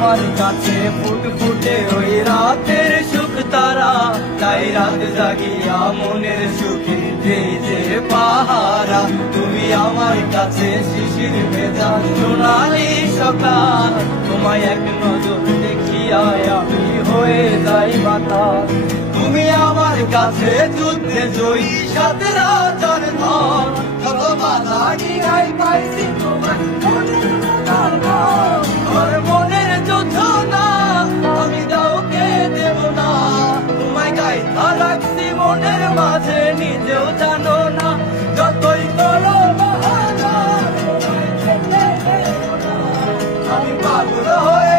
আমার কাছে ফুটফুটে ওই রাতের সুখ তারা, তাই রাত জাগিয়া মনের সুখে দেই যে পাহারা। তুমি আমার কাছে শিশির ভেজা সোনালি সকাল, তোমায় এক নজর দেখিয়া আমি হয়ে যাই মাতাল। তুমি আমার কাছে যুদ্ধে জয়ী সাত রাজার ধন, তব বাধা গিরাই পাইছি তোমার মনের যুদ্ধ না, আমি কাউকে দেব না। তোমায় গাইতা রাখছি মনের মাঝে, নিজেও জানো না। যতই করো বাহানা, আমি পাগল হয়ে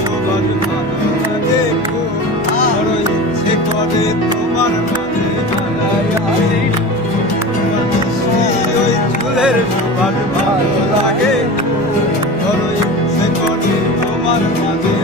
সবার ভালো লাগে, বড় ইচ্ছে করে তোমার মানে ওই চুলের সবার ভালো লাগে, বড় ইচ্ছে করে তোমার মাঝে